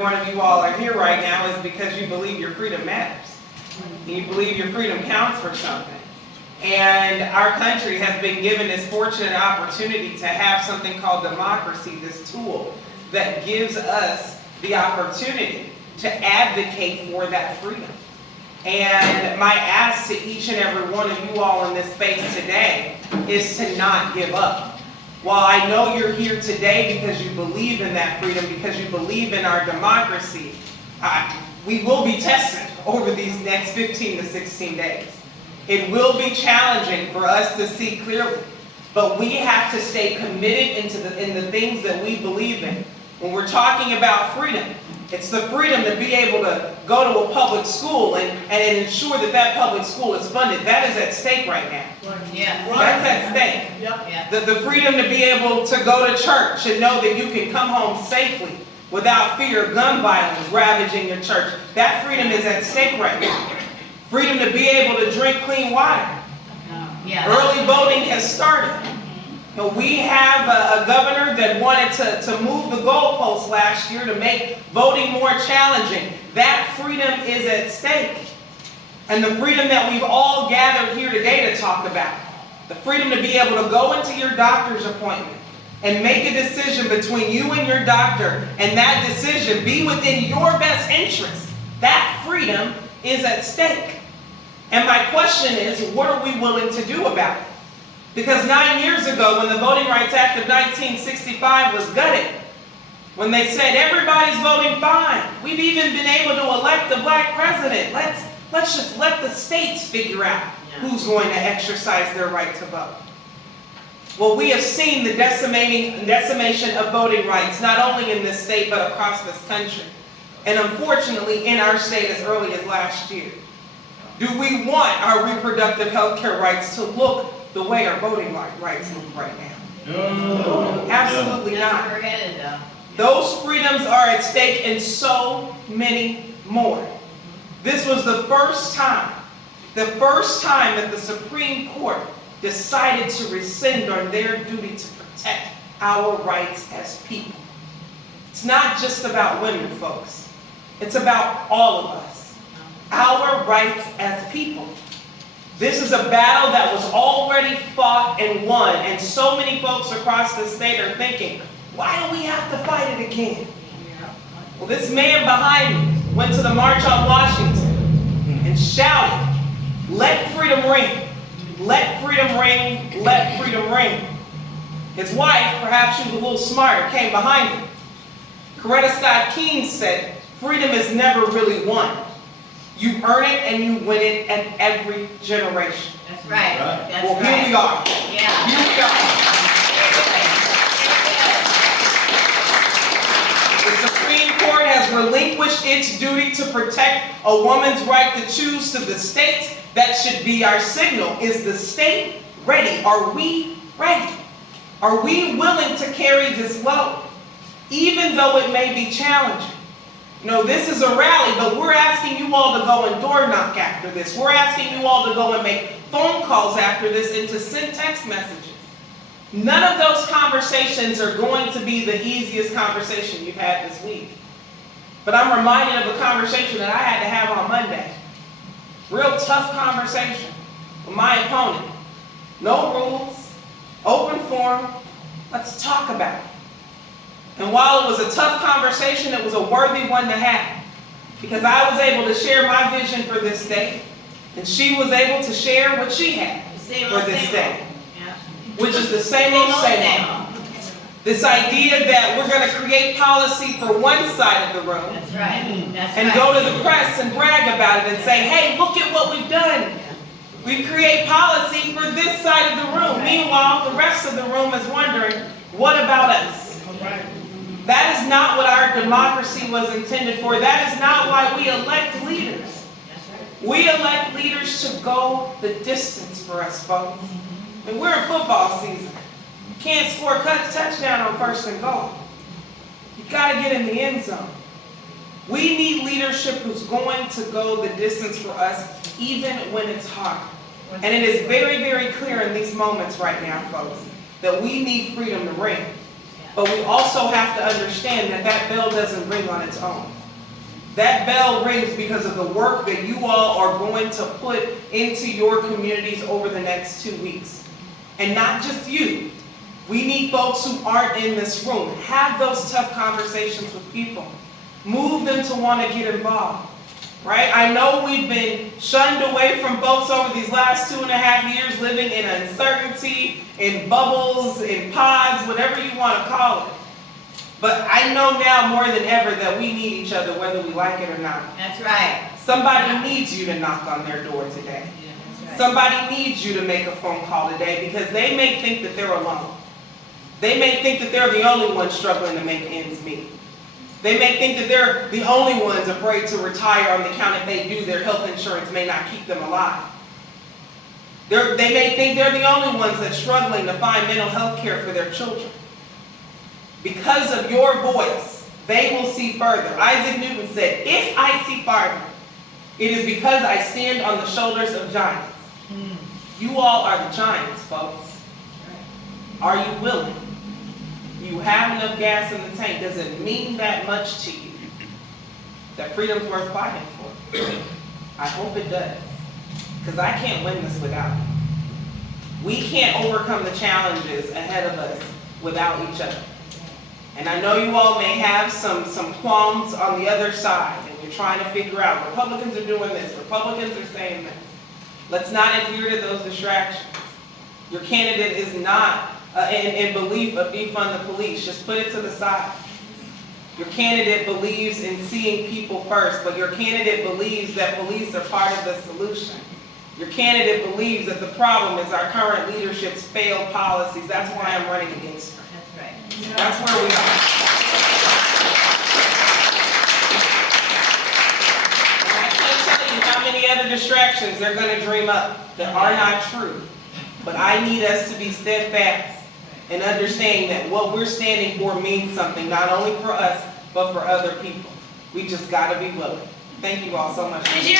One of you all are here right now is because you believe your freedom matters. You believe your freedom counts for something. And our country has been given this fortunate opportunity to have something called democracy, this tool that gives us the opportunity to advocate for that freedom. And my ask to each and every one of you all in this space today is to not give up. While I know you're here today because you believe in that freedom, because you believe in our democracy, we will be tested over these next 15 to 16 days. It will be challenging for us to see clearly, but we have to stay committed in the things that we believe in. When we're talking about freedom, it's the freedom to be able to go to a public school and ensure that that public school is funded. That is at stake right now. Yeah. That's at stake. Yeah. The freedom to be able to go to church and know that you can come home safely without fear of gun violence ravaging your church. That freedom is at stake right now. Freedom to be able to drink clean water. Yeah. Early voting has started. We have a governor that wanted to move the goalposts last year to make voting more challenging. That freedom is at stake. And the freedom that we've all gathered here today to talk about. The freedom to be able to go into your doctor's appointment and make a decision between you and your doctor, and that decision be within your best interest. That freedom is at stake. And my question is, what are we willing to do about it? Because 9 years ago, when the Voting Rights Act of 1965 was gutted, when they said everybody's voting fine, we've even been able to elect a black president. Let's just let the states figure out who's going to exercise their right to vote. Well, we have seen the decimation of voting rights, not only in this state, but across this country. And unfortunately, in our state as early as last year. Do we want our reproductive health care rights to look the way our voting rights look right now? No. Absolutely not. We're headed though. Those freedoms are at stake and so many more. This was the first time that the Supreme Court decided to rescind on their duty to protect our rights as people. It's not just about women, folks. It's about all of us. Our rights as people. This is a battle that was already fought and won, and so many folks across the state are thinking, why do we have to fight it again? Well, this man behind me went to the March on Washington and shouted, "Let freedom ring, let freedom ring, let freedom ring." His wife, perhaps she was a little smarter, came behind him. Coretta Scott King said, "Freedom is never really won. You earn it and you win it at every generation." That's right. That's well, right. Here we are. Yeah. Here we are. The Supreme Court has relinquished its duty to protect a woman's right to choose to the states. That should be our signal. Is the state ready? Are we ready? Are we willing to carry this load? Even though it may be challenging. You know, this is a rally, but we're asking you all to go and door knock after this. We're asking you all to go and make phone calls after this and to send text messages. None of those conversations are going to be the easiest conversation you've had this week. But I'm reminded of a conversation that I had to have on Monday. Real tough conversation with my opponent. No rules, open forum, let's talk about it. And while it was a tough conversation, it was a worthy one to have. Because I was able to share my vision for this state, and she was able to share what she had for this state. Which is the same old, same old. This idea that we're going to create policy for one side of the room. That's right. That's and right. go to the press and brag about it and say, hey, look at what we've done. We create policy for this side of the room. Meanwhile, the rest of the room is wondering, what about us? That is not what our democracy was intended for. That is not why we elect leaders. We elect leaders to go the distance for us, folks. And we're in football season. You can't score a touchdown on first and goal. You got to get in the end zone. We need leadership who's going to go the distance for us, even when it's hard. And it is very, very clear in these moments right now, folks, that we need freedom to ring. But we also have to understand that that bell doesn't ring on its own. That bell rings because of the work that you all are going to put into your communities over the next 2 weeks. And not just you. We need folks who aren't in this room. Have those tough conversations with people. Move them to want to get involved. Right? I know we've been shunned away from folks over these last 2.5 years, living in uncertainty, in bubbles, in pods, whatever you want to call it. But I know now more than ever that we need each other whether we like it or not. That's right. Somebody needs you to knock on their door today. Yeah, that's right. Somebody needs you to make a phone call today because they may think that they're alone. They may think that they're the only ones struggling to make ends meet. They may think that they're the only ones afraid to retire on the account if they do, their health insurance may not keep them alive. They may think they're the only ones that's struggling to find mental health care for their children. Because of your voice, they will see further. Isaac Newton said, if I see farther, it is because I stand on the shoulders of giants. You all are the giants, folks. Are you willing? You have enough gas in the tank. Does it mean that much to you that freedom's worth fighting for? I hope it does. Because I can't win this without you. We can't overcome the challenges ahead of us without each other. And I know you all may have some qualms on the other side, and you're trying to figure out, Republicans are doing this, Republicans are saying this. Let's not adhere to those distractions. Your candidate is not in belief of defund the police. Just put it to the side. Your candidate believes in seeing people first, but your candidate believes that police are part of the solution. Your candidate believes that the problem is our current leadership's failed policies. That's why I'm running against her. That's right. That's where we are. And I can't tell you how many other distractions they're going to dream up that are not true. But I need us to be steadfast and understanding that what we're standing for means something, not only for us, but for other people. We just got to be willing. Thank you all so much. DeJear,